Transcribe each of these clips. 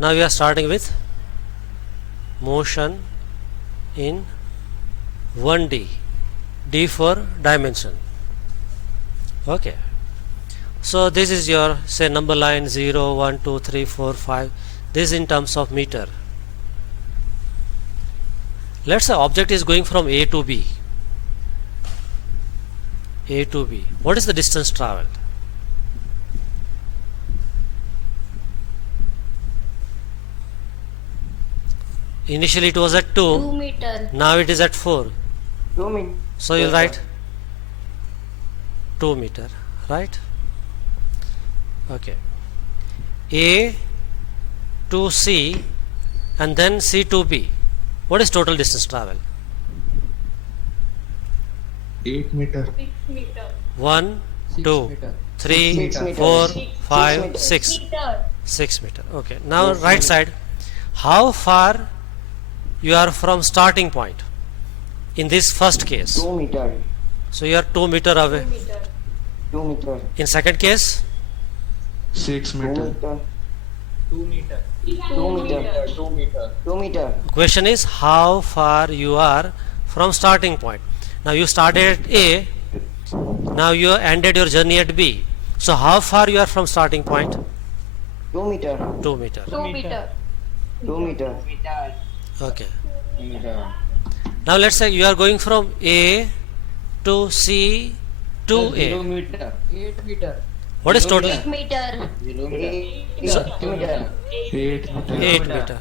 Now we are starting with motion in 1D, D for dimension. Okay, so this is your say number line 0, 1, 2, 3, 4, 5. This is in terms of meter. Let's say object is going from A to B. A to B. What is the distance traveled? Initially it was at 2 meter. Now it is at 4. 2 meter. So you'll write 2 meter, right? Okay. A to C and then C to B. What is total distance travel? 8 meter. 6 meter. 1, 6 2, meter. 3, 6 meter. 4, 6 5, meter. 6. Meter. 6 meter. Okay. Now Yes, right sir. side. How far you are from starting point in this first case? 2 meter. So you are 2 meter away. Meter. 2 meter. In second case, 6 2 meter. meter. 2 meter. 2 meter. 2 meter. 2 meter. question is how far you are from starting point. Now you started at A, now you ended your journey at B. So how far you are from starting point? 2 meter. 2 meter. 2 meter. 2 meter. Okay. Meter. Now let's say you are going from A to C to 0 A. meter. 8 meter. What is total? 8 meter. 0 meter. 8 meter. 8 meter. 8 meter.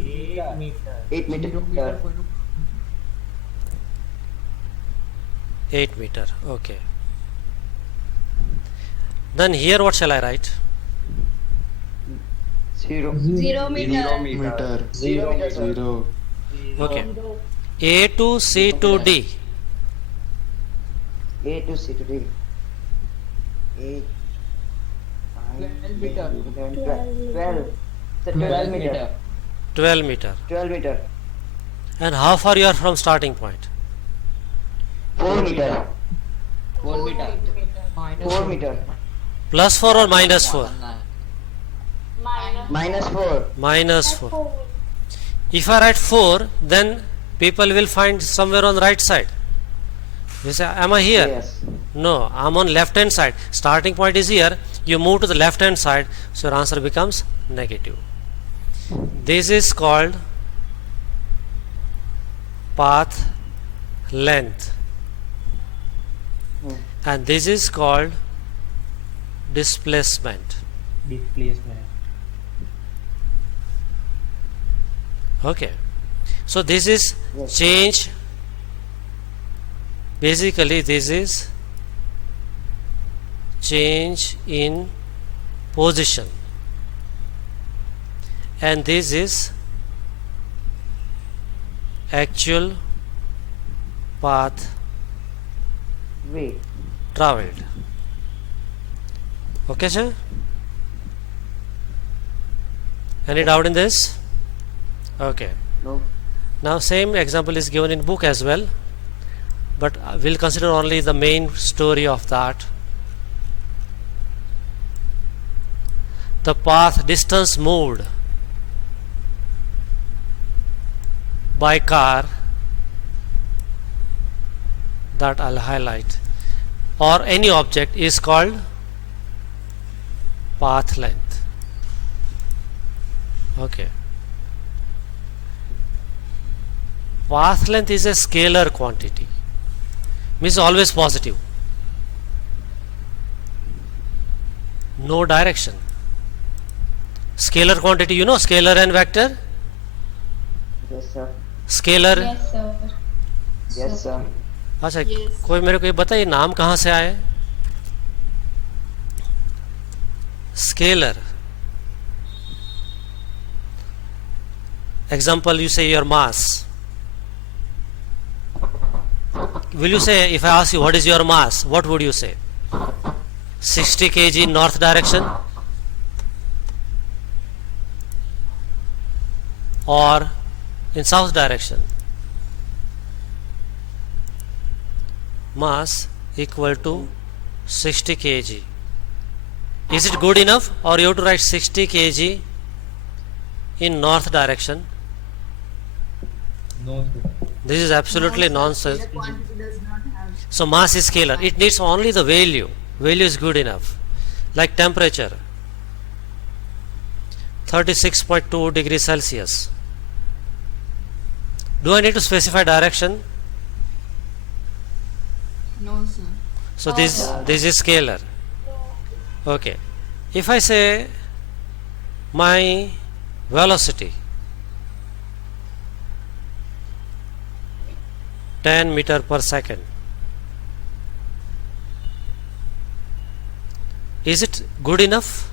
8 meter. 8 meter. 8 meter. Okay. Then here what shall I write? 0. 0 meter. Meter. 0 meter. Sir. 0. Okay. A to C to D. A to C to D. 8. 12 meter. 12. Sir, 12 meter. 12 meter. 12 meter. And how far you are from starting point? 4 meter. 4 meter. 4 meter. Plus 4 or minus 4? Minus 4. Minus 4. If I write 4, then people will find somewhere on the right side. They say, am I here? Yes. No, I'm on left hand side. Starting point is here. You move to the left hand side, so your answer becomes negative. This is called path length, and this is called displacement. Displacement. Okay, so this is Yes. change. Basically, this is change in position, and this is actual path Way. traveled. Okay, sir? Any doubt in this? Okay. No. Now same example is given in book as well, but we'll consider only the main story of that. The path distance moved by car, that I'll highlight, or any object is called path length. Okay. Path length is a scalar quantity, means always positive, no direction. Scalar quantity, you know, scalar and vector. Yes, sir. Scalar. Yes, sir. Yes, sir. अच्छा, Yes. कोई मेरे को ये बताइए नाम कहाँ से आए? Scalar. Example, you say your mass. Will you say, if I ask you what is your mass, what would you say? 60 kg in north direction, or in south direction? Mass equal to 60 kg. Is it good enough, or you have to write 60 kg in north direction? No, sir. This is absolutely nonsense. The quantity does not have. So mass is scalar. It needs only the value. Value is good enough. Like temperature, 36.2 degrees Celsius. Do I need to specify direction? No, sir. So this is scalar. Okay. If I say my velocity 10 meter per second, is it good enough?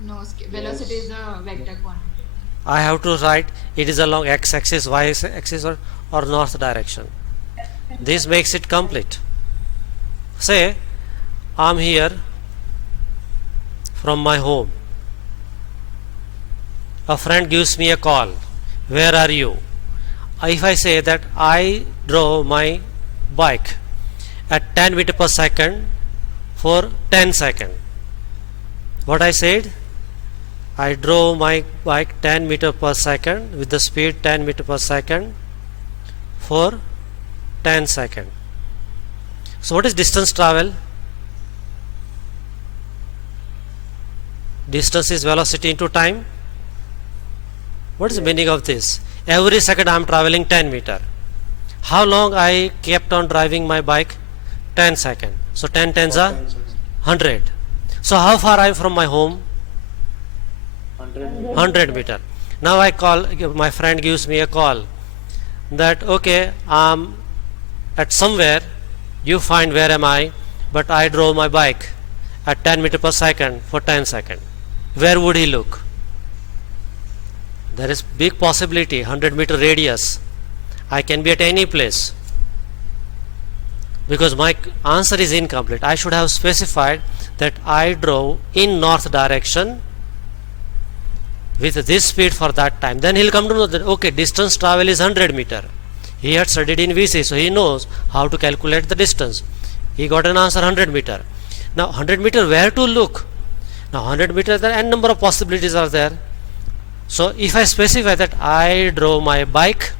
No, velocity is a vector quantity. I have to write it is along x axis, y axis, or north direction. This makes it complete. Say I am here from my home. A friend gives me a call. Where are you? If I say that I drove my bike at 10 meter per second for 10 seconds. What I said? I drove my bike 10 meter per second with the speed 10 meter per second for 10 seconds. So what is distance travel? Distance is velocity into time. What is the meaning of this? Every second I am traveling 10 meter. How long I kept on driving my bike? 10 seconds. So 10 tens are 100. So how far I am from my home? 100 meter. Now I call, my friend gives me a call that okay, I'm at somewhere, you find where am I, but I drove my bike at 10 meter per second for 10 seconds. Where would he look? There is big possibility, 100 meter radius. I can be at any place. Because my answer is incomplete. I should have specified that I drove in north direction with this speed for that time. Then he'll come to know that okay, distance travel is 100 meter. He had studied in VC, so he knows how to calculate the distance. He got an answer 100 meter. Now 100 meter, where to look? Now 100 meter, there are n number of possibilities are there. So if I specify that I drove my bike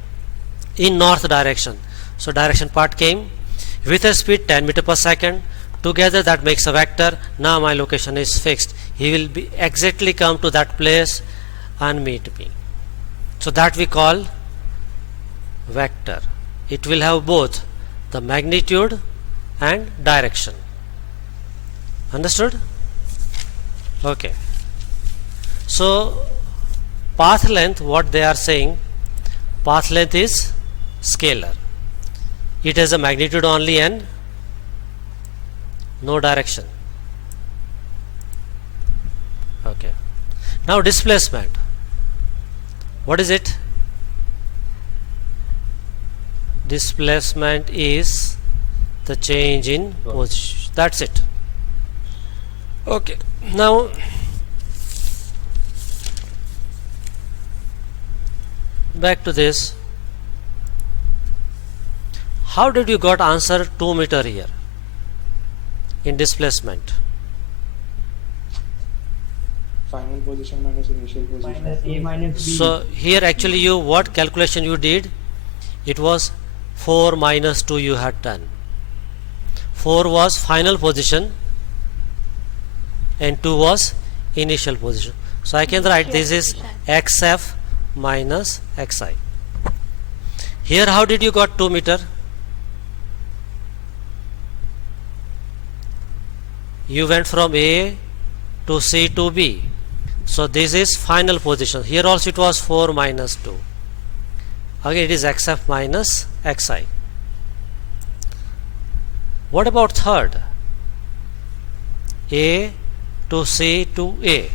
in north direction, so direction part came with a speed 10 meter per second. Together that makes a vector. Now my location is fixed. He will be exactly come to that place and meet me. So that we call vector. It will have both the magnitude and direction. Understood? Okay. So path length, what they are saying, path length is scalar. It has a magnitude only and no direction. Okay. Now displacement. What is it? Displacement is the change in position. That's it. Okay. Now back to this. How did you got answer 2 meter here in displacement? Final position minus initial position. Minus A minus B. So here actually you what calculation you did? It was 4 minus 2 you had done. 4 was final position and 2 was initial position. So I can write this is xf minus xi. Here how did you got 2 meter? You went from A to C to B. So this is final position. Here also it was 4 minus 2. Again it is xf minus xi. What about third? A to C to A.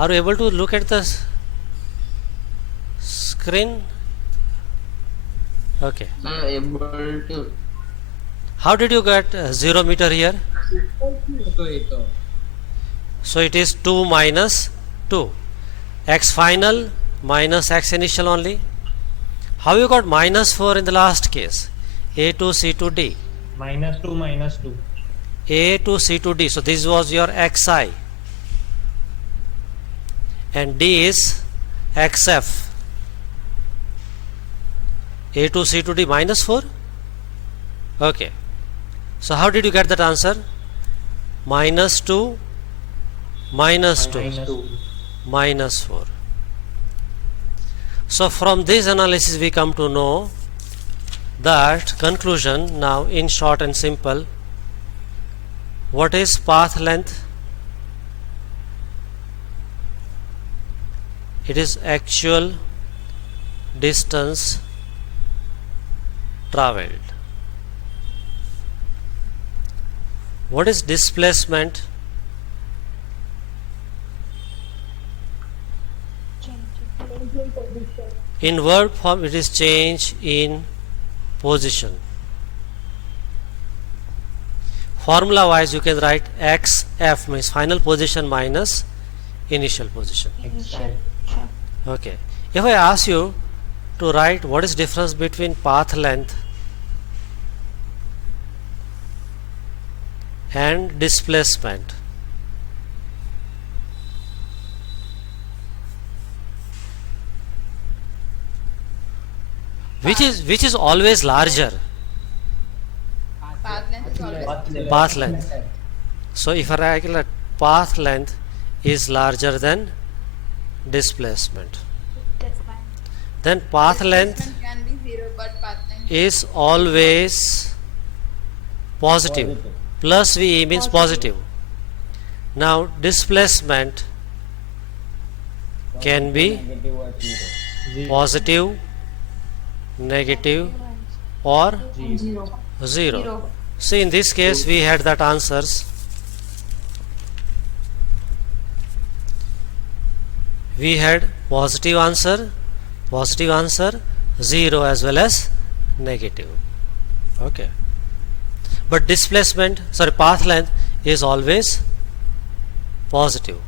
Are you able to look at the screen? Okay. Able to. How did you get 0 meter here? So it is 2 minus 2. X final minus x initial only. How you got minus 4 in the last case? A to C to D. -2 -2. A to C to D. So this was your xi, and D is xf. A to C to D -4. Okay. So how did you get that answer? -2 -2 -4. So from this analysis we come to know that conclusion. Now in short and simple, what is path length? It is actual distance traveled. What is displacement? In verb form it is change in position. Formula wise you can write xf means final position minus initial position. Okay. If I ask you to write what is difference between path length and displacement, which is always larger? Path length is always Path length. So if I write path length is larger than displacement, then path length displacement can be 0, but path length is always positive. Plus VE means positive. Now displacement can be Negative or 0. positive, negative or 0. See, in this case we had that answers. We had positive answer, 0 as well as negative. Okay. But displacement, sorry, path length is always positive.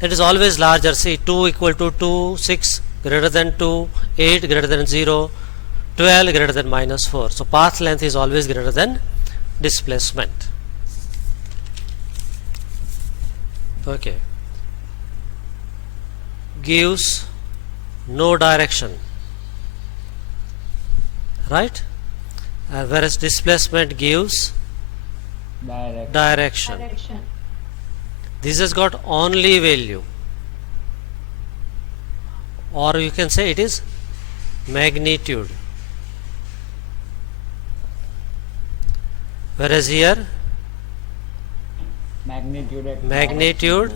It is always larger. See, 2 equal to 2, 6 greater than 2, 8 greater than 0, 12 greater than -4. So path length is always greater than displacement. Okay. Gives no direction, right? Whereas displacement gives Direct. direction. This has got only value, or you can say it is magnitude. Whereas here Magnitude at magnitude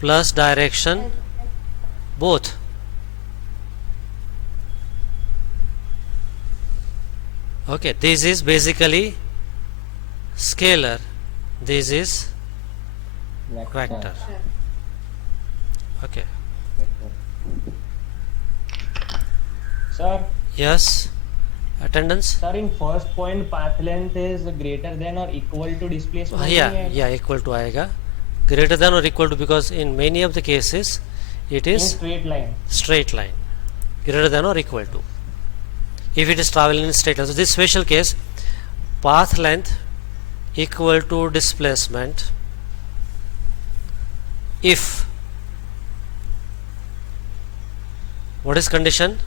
plus direction both. Okay, this is basically scalar, this is vector. Okay. Sir, Yes, attendance. sir, in first point, path length is greater than or equal to displacement. Yeah, equal to आएगा, greater than or equal to, because in many of the cases it In is straight line. straight line, greater than or equal to, if it is traveling in straight line. So this special case, path length equal to displacement if, what is condition?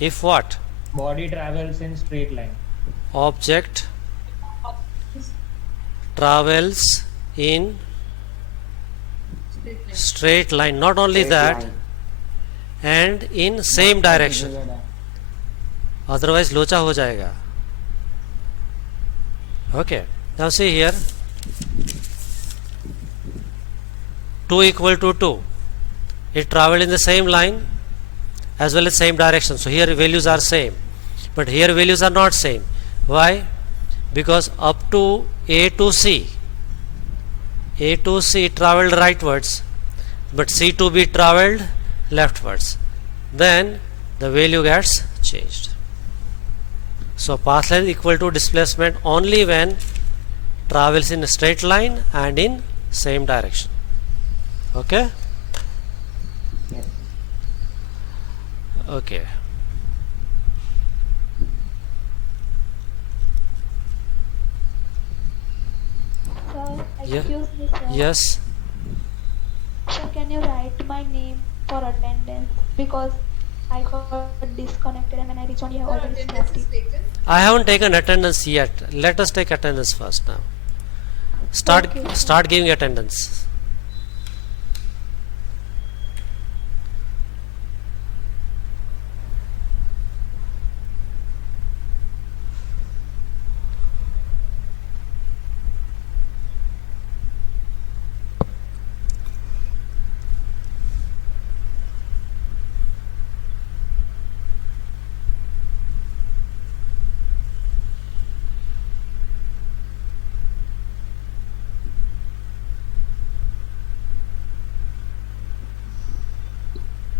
If what? Body travels in straight line. Object travels in straight line. straight line, not only Straight that, line. and in same direction, otherwise लोचा हो जाएगा. Okay, now see here, 2 equal to 2, it traveled in the same line as well as same direction, so here values are same, but here values are not same. Why? Because up to A to C traveled rightwards, but C to B traveled leftwards, then the value gets changed. So path length equal to displacement only when travels in a straight line and in same direction. Okay. Yes. Okay. Excuse me, sir. Yes. Sir, can you write my name for attendance? Because I got disconnected and when I reach on, you have Sir, already attendance is started. taken. I haven't taken attendance yet. Let us take attendance first now. Okay. Start giving attendance.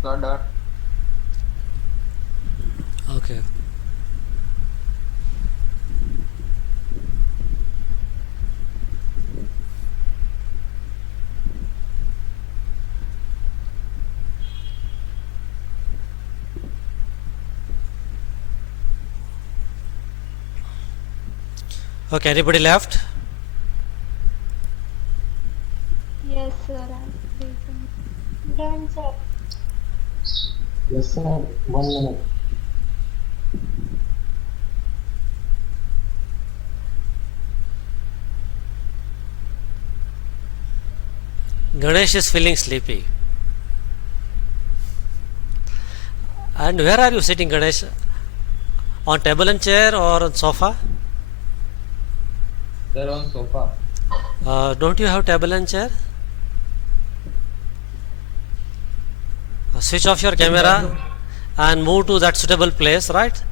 Got done. Okay. Okay, anybody left? Yes, sir. I'm waiting. Done, sir. Yes, sir. 1 minute. Ganesh is feeling sleepy. And where are you sitting, Ganesh? On table and chair or on sofa? They're on sofa. Don't you have table and chair? Switch off your camera and move to that suitable place, right?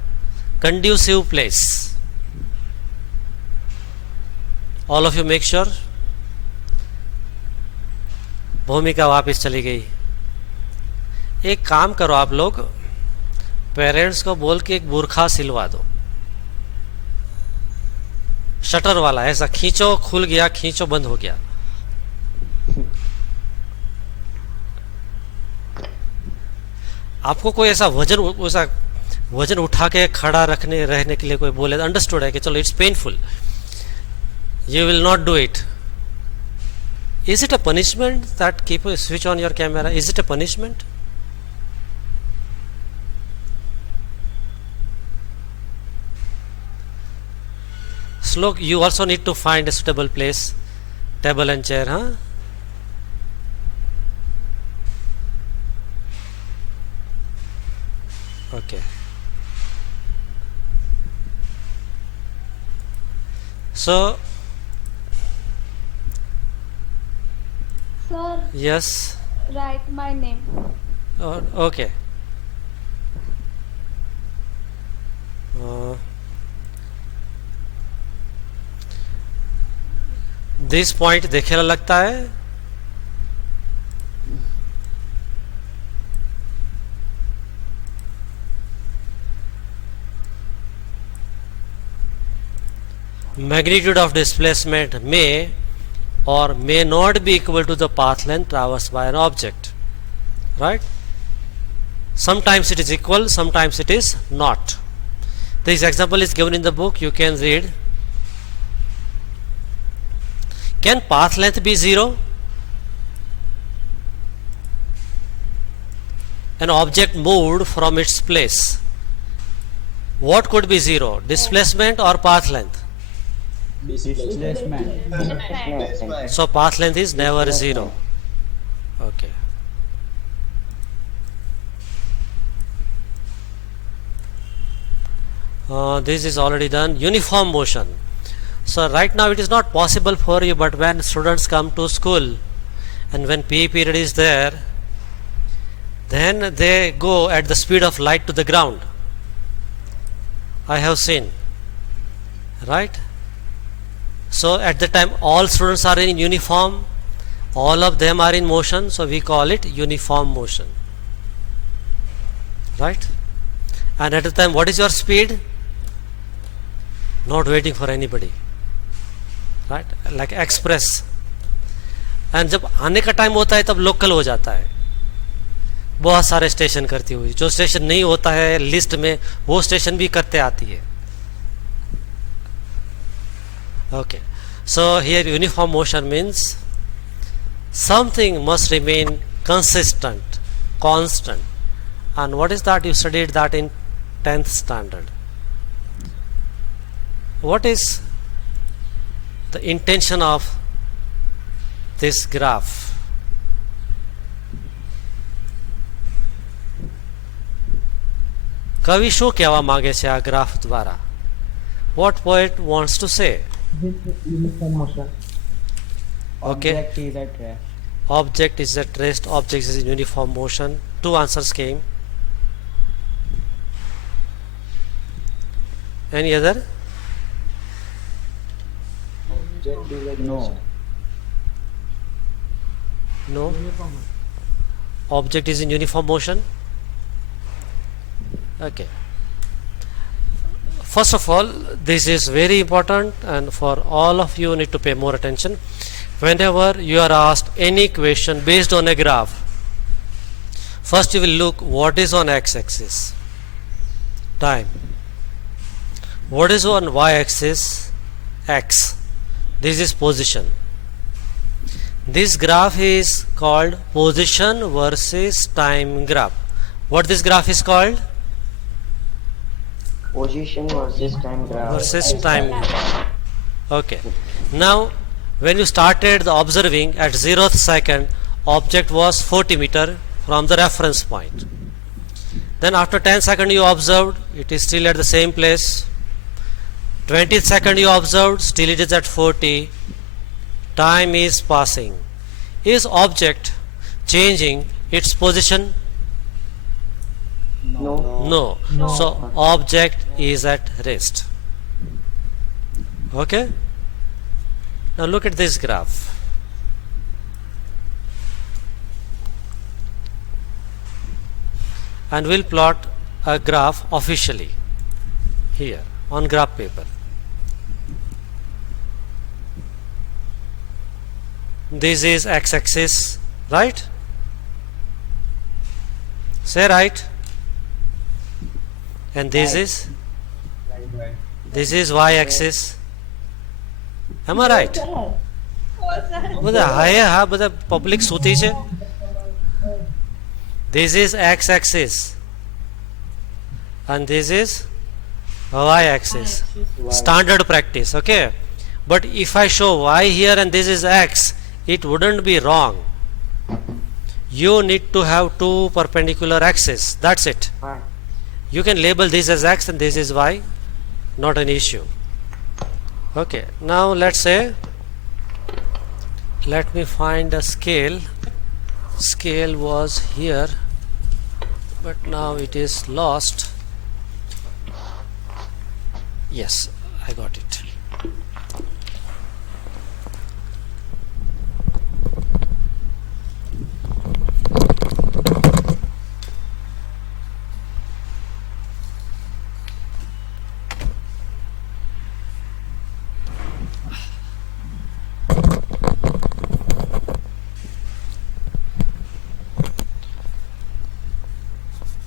Conducive place. All of you make sure. भूमिका वापस चली गई. एक काम करो आप लोग, parents को बोल के एक बुरखा सिलवा दो, शटर वाला, ऐसा खींचो खुल गया, खींचो बंद हो गया. आपको कोई ऐसा वजन उठा के खड़ा रहने के लिए कोई बोले, अंडरस्टूड है कि चलो it's painful, you will not do it. Is it a punishment that keep a switch on your camera? Is it a punishment? Slok, you also need to find a suitable place, table and chair, huh? Okay. So, Sir, yes. write my name. Okay. This point देखेला लगता है. Magnitude of displacement may or may not be equal to the path length traversed by an object, right? Sometimes it is equal, sometimes it is not. This example is given in the book, you can read. Can path length be 0? An object moved from its place. What could be 0? Displacement or path length? Displacement. So path length is never 0. Okay. This is already done. Uniform motion. So right now it is not possible for you, but when students come to school and when PE period is there, then they go at the speed of light to the ground. I have seen, right? So at the time all students are in uniform, all of them are in motion, so we call it uniform motion, right? And at the time what is your speed? Not waiting for anybody, right? Like express. And जब आने का time होता है तब local हो जाता है, बहुत सारे स्टेशन करती हुई. जो स्टेशन नहीं होता है लिस्ट में वो स्टेशन भी करते आती है. Okay, So here uniform motion means something must remain consistent, constant. And what is that? You studied that in 10th standard. What is the intention of this graph? કવિ શું કહેવા માંગે છે આ ગ્રાફ દ્વારા? What poet wants to say? Uniform motion. Okay. Object is at rest. Object is at rest, object is in uniform motion. Two answers came. Any other? Object is at No. rest. No. Object is in uniform motion. Okay. First of all, this is very important, and for all of you need to pay more attention. Whenever you are asked any question based on a graph, first you will look what is on x-axis, time. What is on y-axis? X. This is position. This graph is called position versus time graph. What this graph is called? Position versus time graph. Versus time. Okay. Now when you started the observing at 0th second, object was 40 meter from the reference point. Then after 10 seconds you observed, it is still at the same place. 20th second you observed, still it is at 40. Time is passing. Is object changing its position? No. No. So object is at rest. Okay. Now look at this graph. And we'll plot a graph officially here on graph paper. This is x-axis, right? Say right. And this is y-axis. Am I right? બધા હાય હા બધા public સૂતી છે. This is x-axis and this is y-axis. Standard practice, okay? But if I show y here and this is x, it wouldn't be wrong. You need to have two perpendicular axes. That's it. You can label this as x and this is y, not an issue. Okay, now let's say, let me find a scale. Scale was here, but now it is lost. Yes, I got it.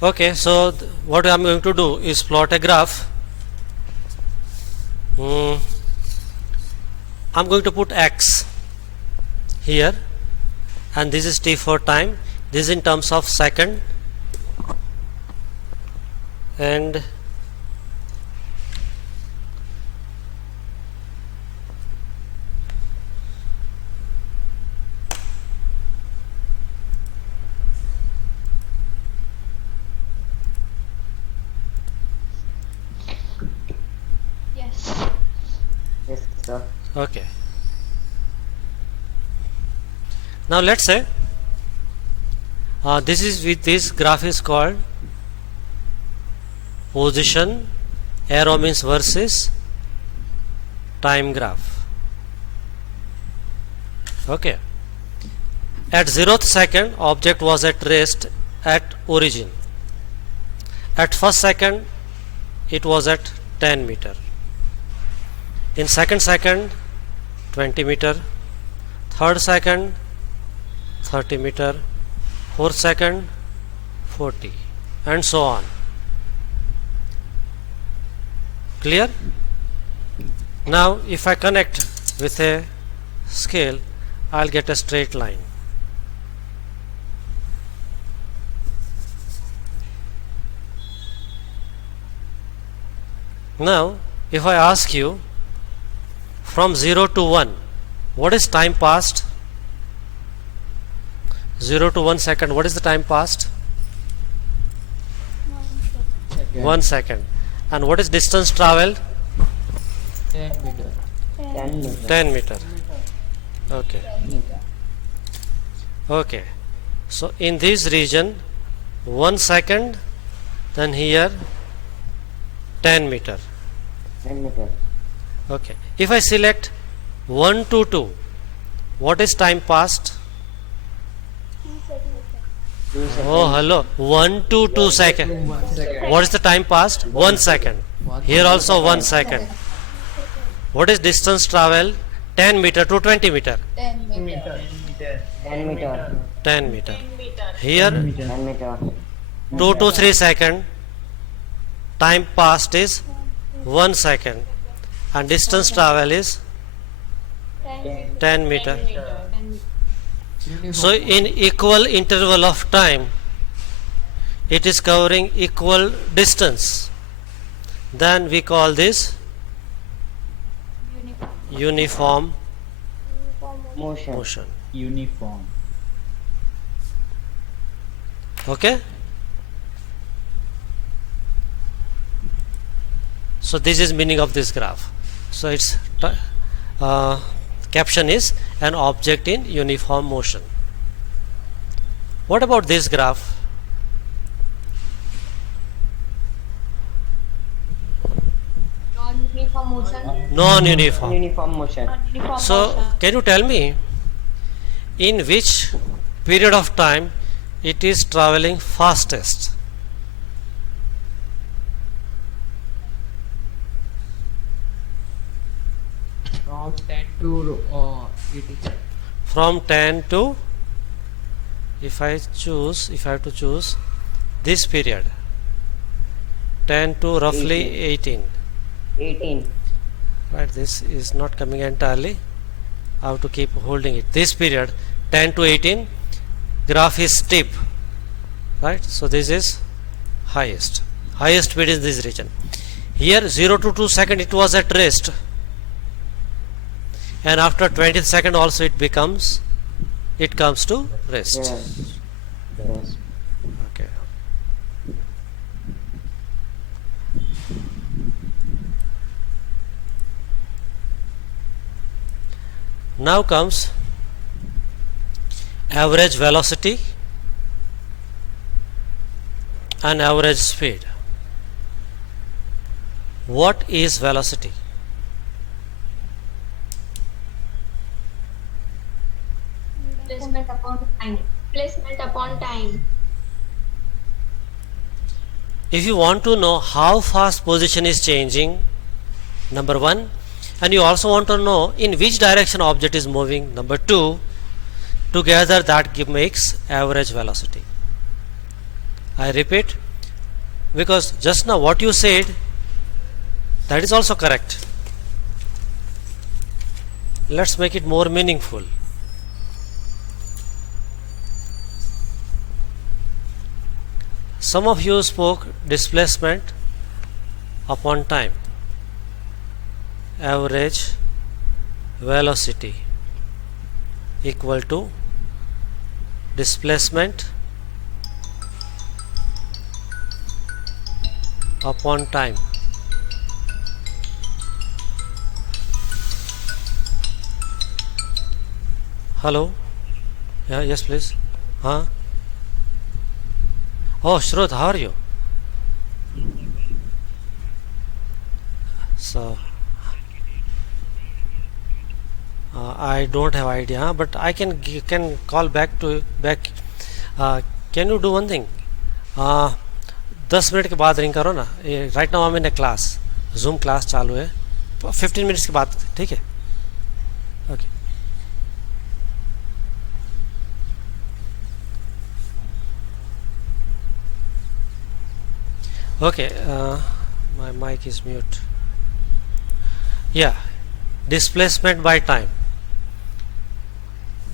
Okay, so what I am going to do is plot a graph. I'm going to put x here, and this is t for time. This is in terms of second, and Yes, sir. okay. Now let's say this graph is called position, arrow means versus time graph. Okay. At 0th second, object was at rest at origin. At first second, it was at 10 meter. In second second, 20 meter. Third second, 30 meter. Fourth second, 40, and so on. Clear? Now if I connect with a scale, I'll get a straight line. Now if I ask you from 0 to 1, what is time passed? 0 to 1 second, what is the time passed? 1 second. And what is distance traveled? 10 meter. 10 meter. 10 meter. Okay. Okay. So in this region 1 second, then here 10 meter. 10 meter. Okay. If I select 1 to 2, what is time passed? 2 seconds. Oh, hello. 1 to 2 second. What is the time passed? 1 second. Here also 1 second. What is distance travel? 10 meter to 20 meter. 10 meter. 10 meter. 10 meter. Here 10 meter. 2 to 3 second. Time passed is 1 second. And distance travel is 10 meter. So in equal interval of time, it is covering equal distance. Then we call this uniform Motion. motion. Uniform. Okay. So this is meaning of this graph. So its caption is an object in uniform motion. What about this graph? Non-uniform motion. Non-uniform. Uniform motion. So can you tell me in which period of time it is traveling fastest? From 10 to 80. From 10 to, if I have to choose this period, 10 to roughly 18. 18. Right, this is not coming entirely. I have to keep holding it. This period 10 to 18, graph is steep, right? So this is highest speed in this region. Here 0 to 2 second it was at rest, and after 20th second also it comes to rest. Yes. Yes. Okay. Now comes average velocity and average speed. What is velocity? Placement upon time. Placement upon time. If you want to know how fast position is changing, number 1, and you also want to know in which direction object is moving, number 2, together that makes average velocity. I repeat, because just now what you said, that is also correct. Let's make it more meaningful. Some of you spoke displacement upon time. Average velocity equal to displacement upon time. Hello? Yeah, yes please. Huh? Oh, Shruth, how are you? So I don't have idea, but I can call back. Can you do one thing? 10 minute के बाद ring करो ना. Right now I am in A class, zoom class चालू है. 15 minutes के बाद, ठीक है? Okay. Okay, my mic is mute. Yeah, displacement by time.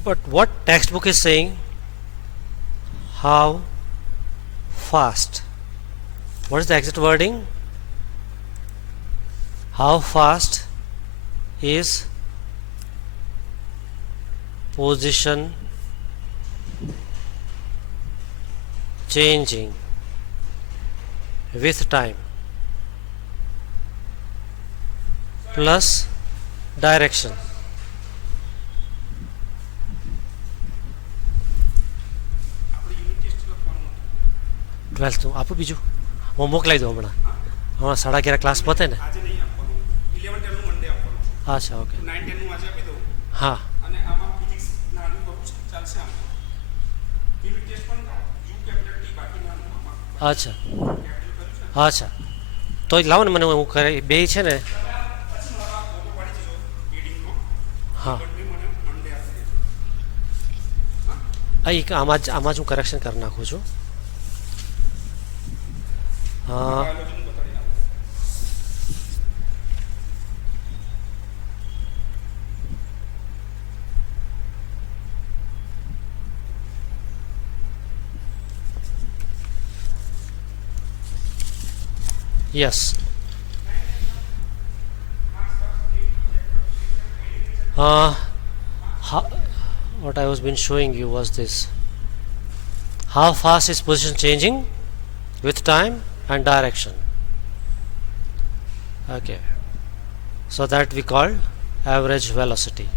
But what textbook is saying? How fast. What is the exact wording? How fast is position changing with time plus direction. Twelfth આપું બીજું હું મોકલાવી દઉં હમણાં 11:30 class પતે ને. અચ્છા okay હા અચ્છા અચ્છા તો જ લાવો ને મને હું કરે બે છે ને. હા આમાં જ હું કરેક્શન કરી નાખું છું. Yes. What I was been showing you was this. How fast is position changing with time and direction. Okay. So that we call average velocity.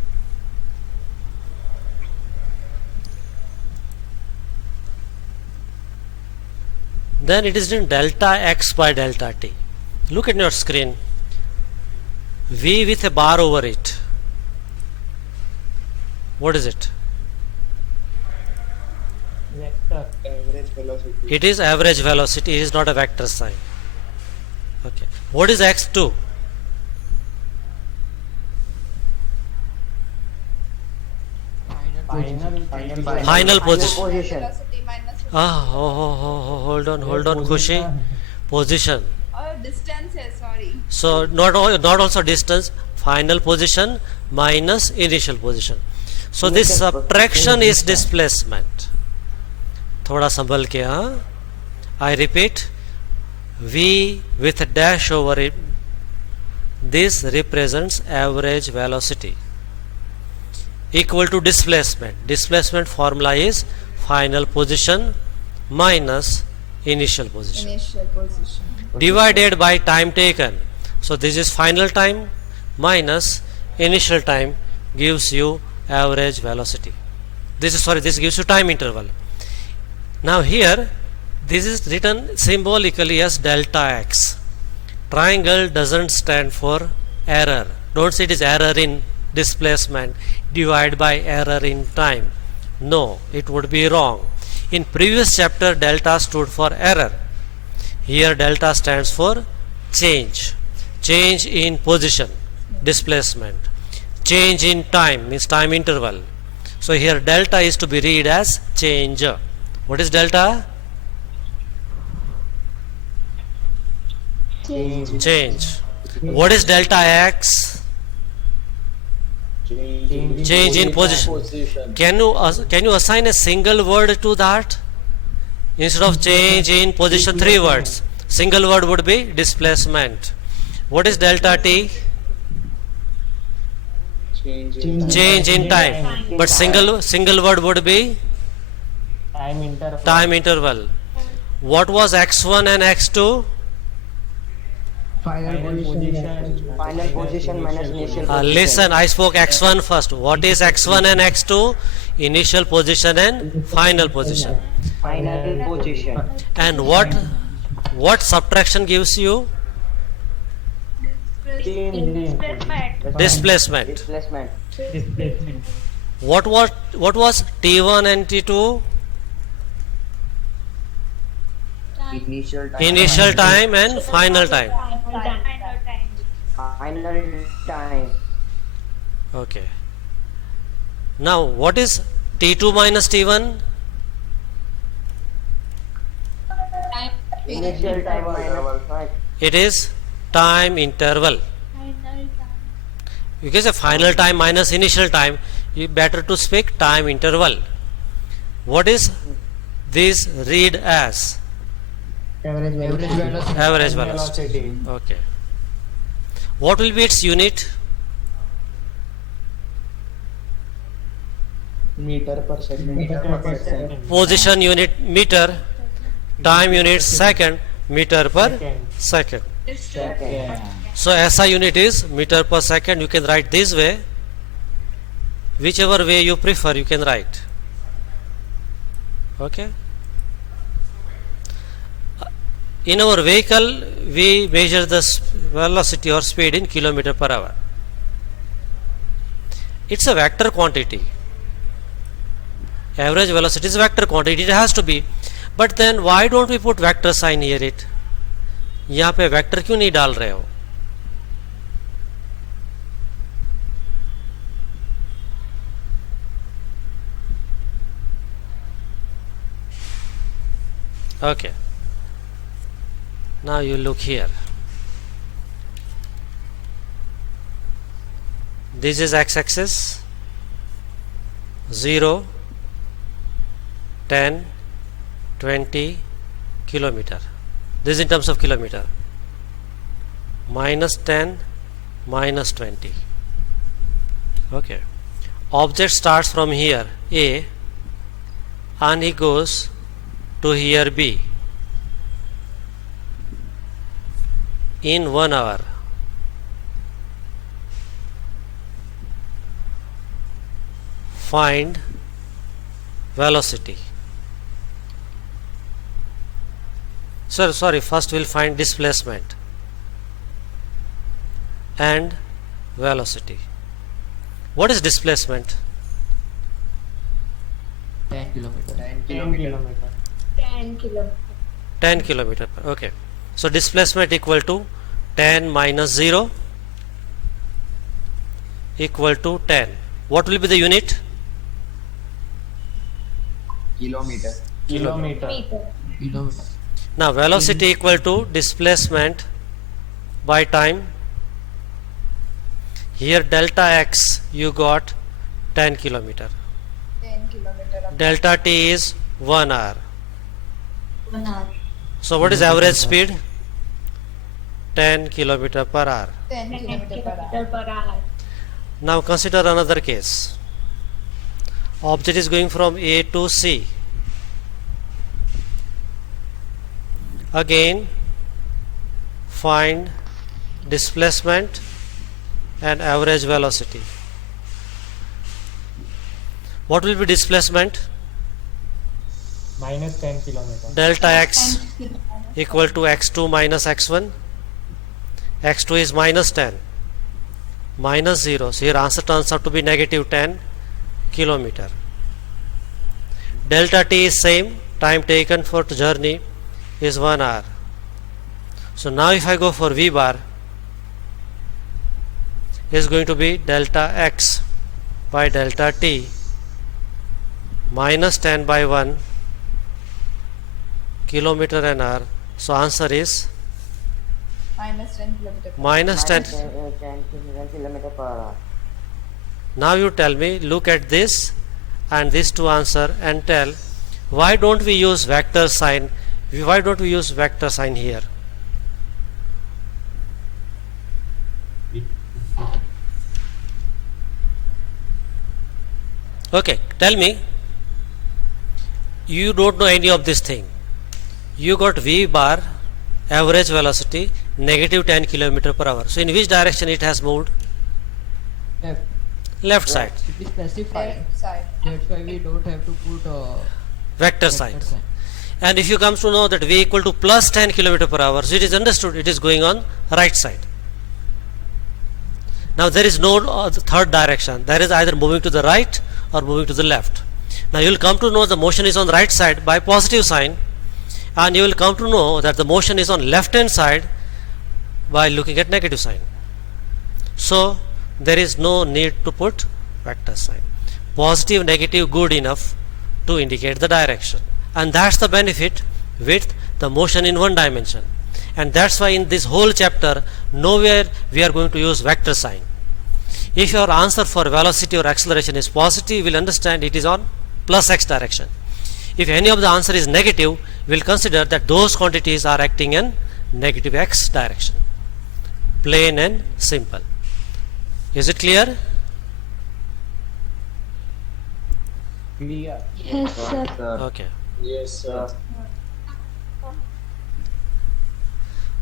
Then it is written delta x by delta t. Look at your screen. V with a bar over it. What is it? Vector. Average velocity. It is average velocity. It is not a vector sign. Okay. What is x2? Final position. Position. Hold on, Khushi. Position. Distance है, sorry. So not also distance. Final position minus initial position. So this subtraction is displacement. थोड़ा संभल के हाँ. I repeat, V with a dash over it. This represents average velocity equal to displacement. Displacement formula is final position minus initial position Initial position. divided by time taken. So this is final time minus initial time gives you average velocity. This gives you time interval. Now here this is written symbolically as delta x. Triangle doesn't stand for error. Don't say it is error in displacement divided by error in time. No, it would be wrong. In previous chapter delta stood for error. Here delta stands for change. Change in position, displacement. Change in time means time interval. So here delta is to be read as change. What is delta? Change. What is delta x? Change in position. Can you assign a single word to that? Instead of change in position, 3 words. Single word would be displacement. What is delta t? Change in time. But single word would be time interval. What was x1 and x2? Final position. Final position minus initial position. Listen, I spoke x1 first. What is x1 and x2? Initial position and final position. Final position. And what subtraction gives you? Displacement. Displacement. Displacement. What was T1 and T2? Initial time and final time. Final time. Okay. Now what is T2 minus T1? Initial time minus. It is time interval. You can say final time minus initial time. You better to speak time interval. What is this read as? Average velocity. Average velocity. Okay. What will be its unit? meter per second. Position unit meter, time unit second, meter per second. So SI unit is meter per second. You can write this way. Whichever way you prefer, you can write. Okay. In our vehicle, we measure the velocity or speed in kilometer per hour. It's a vector quantity. Average velocity is vector quantity. It has to be. But then why don't we put vector sign here it? यहाँ पे vector क्यों नहीं डाल रहे हो? Okay. Now you look here. This is x-axis. 0, 10, 20 kilometer. This is in terms of kilometer. Minus 10, minus 20. Okay. Object starts from here A and he goes to here B in 1 hour. Find velocity. Sorry, first we'll find displacement and velocity. What is displacement? 10 kilometers. 10 kilometers. 10 kilometer. Okay. So displacement equal to 10 minus 0 equal to 10. What will be the unit? Kilometer. Meter. Now velocity equal to displacement by time. Here delta x you got 10 kilometer. 10 kilometer. Delta t is 1 hour. 1 hour. So what is average speed? 10 kilometer per hour. 10 10 kilometer per hour. kilometer per hour. Now consider another case. Object is going from A to C. Again find displacement and average velocity. What will be displacement? Minus 10 kilometers. Delta x equal to x2 minus x1. x2 is minus 10 minus 0. So here answer turns out to be negative 10 kilometer. Delta t is same. Time taken for journey is 1 hour. So now if I go for V bar, is going to be delta x by delta t minus 10 by 1 kilometer an hour. So answer is Minus 10 kilometer per hour. minus 10. 10 kilometer per hour. Now you tell me, look at this and this to answer and tell why don't we use vector sign? Why don't we use vector sign here? Okay, tell me. You don't know any of this thing. You got V bar, average velocity, negative 10 kilometer per hour. So in which direction it has moved? Left. Left side. It is specified. Left side. That's why we don't have to put Vector sign. And if you come to know that V equal to plus 10 kilometer per hour, so it is understood it is going on right side. Now there is no third direction. There is either moving to the right or moving to the left. Now you will come to know the motion is on the right side by positive sign, and you will come to know that the motion is on left hand side by looking at negative sign. So there is no need to put vector sign. Positive, negative, good enough to indicate the direction. And that's the benefit with the motion in one dimension. And that's why in this whole chapter nowhere we are going to use vector sign. If your answer for velocity or acceleration is positive, you will understand it is on plus x direction. If any of the answer is negative, we will consider that those quantities are acting in negative x direction. Plain and simple. Is it clear? Clear. Yes, sir. Okay. Yes, sir.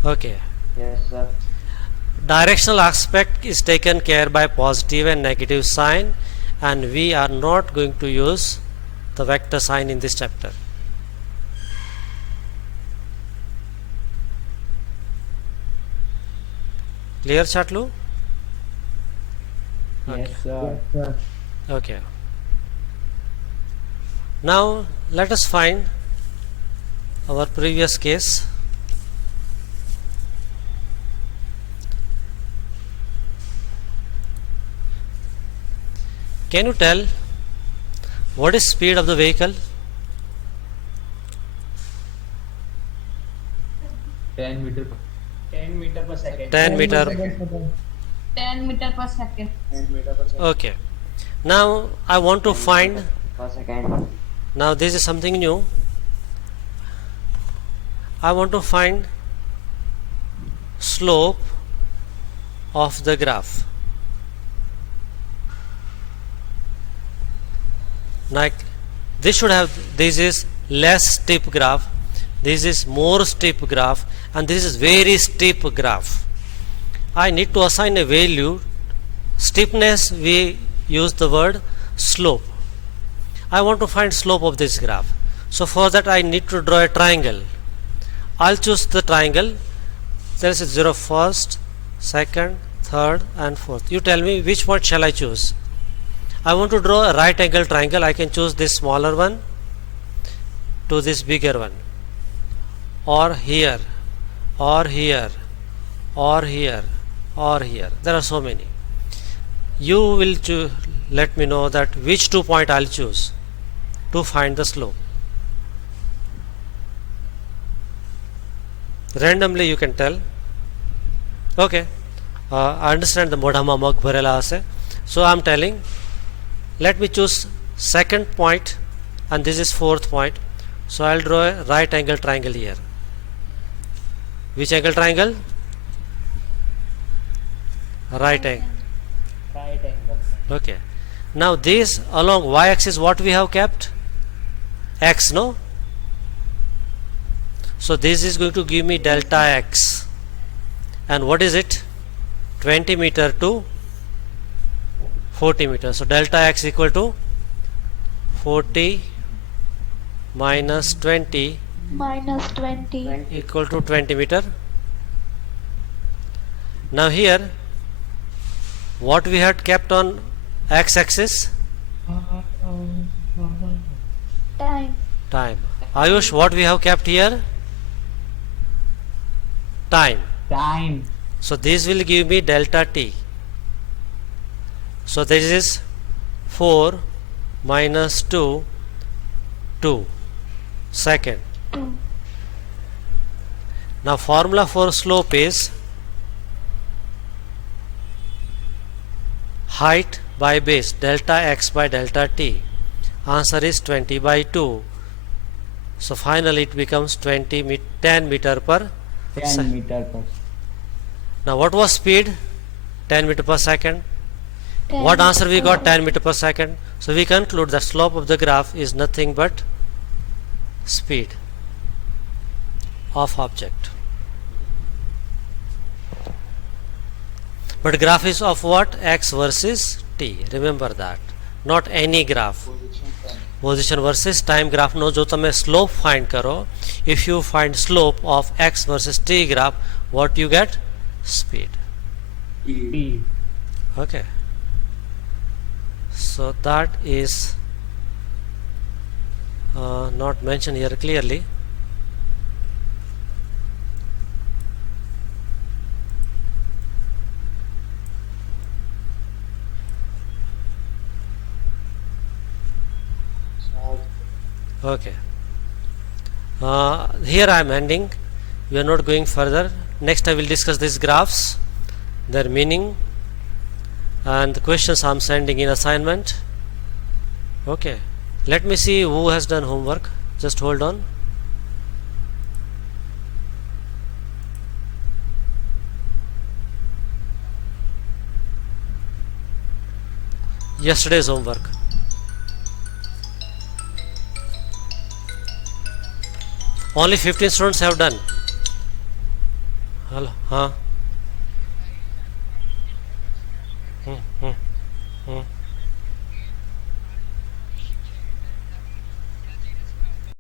Okay. Yes, sir. Directional aspect is taken care by positive and negative sign, and we are not going to use the vector sign in this chapter. Clear, Chatlu? Yes, sir. Okay. Now let us find our previous case. Can you tell what is speed of the vehicle? 10 meter. 10 meter per second. 10 meter. 10 meter per second. 10 meter per second. Okay. Now I want to find, Per second. now this is something new. I want to find slope of the graph. Like this should have, this is less steep graph, this is more steep graph, and this is very steep graph. I need to assign a value. Steepness, we use the word slope. I want to find slope of this graph. So for that I need to draw a triangle. I'll choose the triangle. There is 0 first, second, third and fourth. You tell me which one shall I choose. I want to draw a right angle triangle. I can choose this smaller one to this bigger one, or here, or here, or here, or here. There are so many. You will let me know that which 2 point I'll choose to find the slope. Randomly you can tell. Okay, I understand the modhama mag bharela ase. So I'm telling, let me choose second point, and this is fourth point. So I'll draw a right angle triangle here. Which angle triangle? Right angle. Right angle. Okay. Now this along y-axis what we have kept? X, no? So this is going to give me delta x. And what is it? 20 meter to 40 meters. So delta x equal to 40 minus 20 Minus 20. equal to 20 meter. Now here what we had kept on x-axis? Time. Time. Ayush, what we have kept here? Time. Time. So this will give me delta t. So this is 4 minus 2, 2 second. 2. Now formula for slope is height by base, delta x by delta t. Answer is 20 by 2. So finally it becomes 10 meter per 10 meter per. Now what was speed? 10 meter per second. 10 What answer we got? meter. 10 meter per second. So we conclude the slope of the graph is nothing but speed of object. But graph is of what? X versus t. Remember that. Not any graph. Position versus time graph નો જો તમે slope find કરો, if you find slope of x versus t graph, what you get? Speed. T. Okay. So that is not mentioned here clearly. Okay. Here I am ending. We are not going further. Next I will discuss these graphs, their meaning, and the questions I'm sending in assignment. Okay, let me see who has done homework. Just hold on. Yesterday's homework. Only 15 students have done. Hello, huh? Hmm.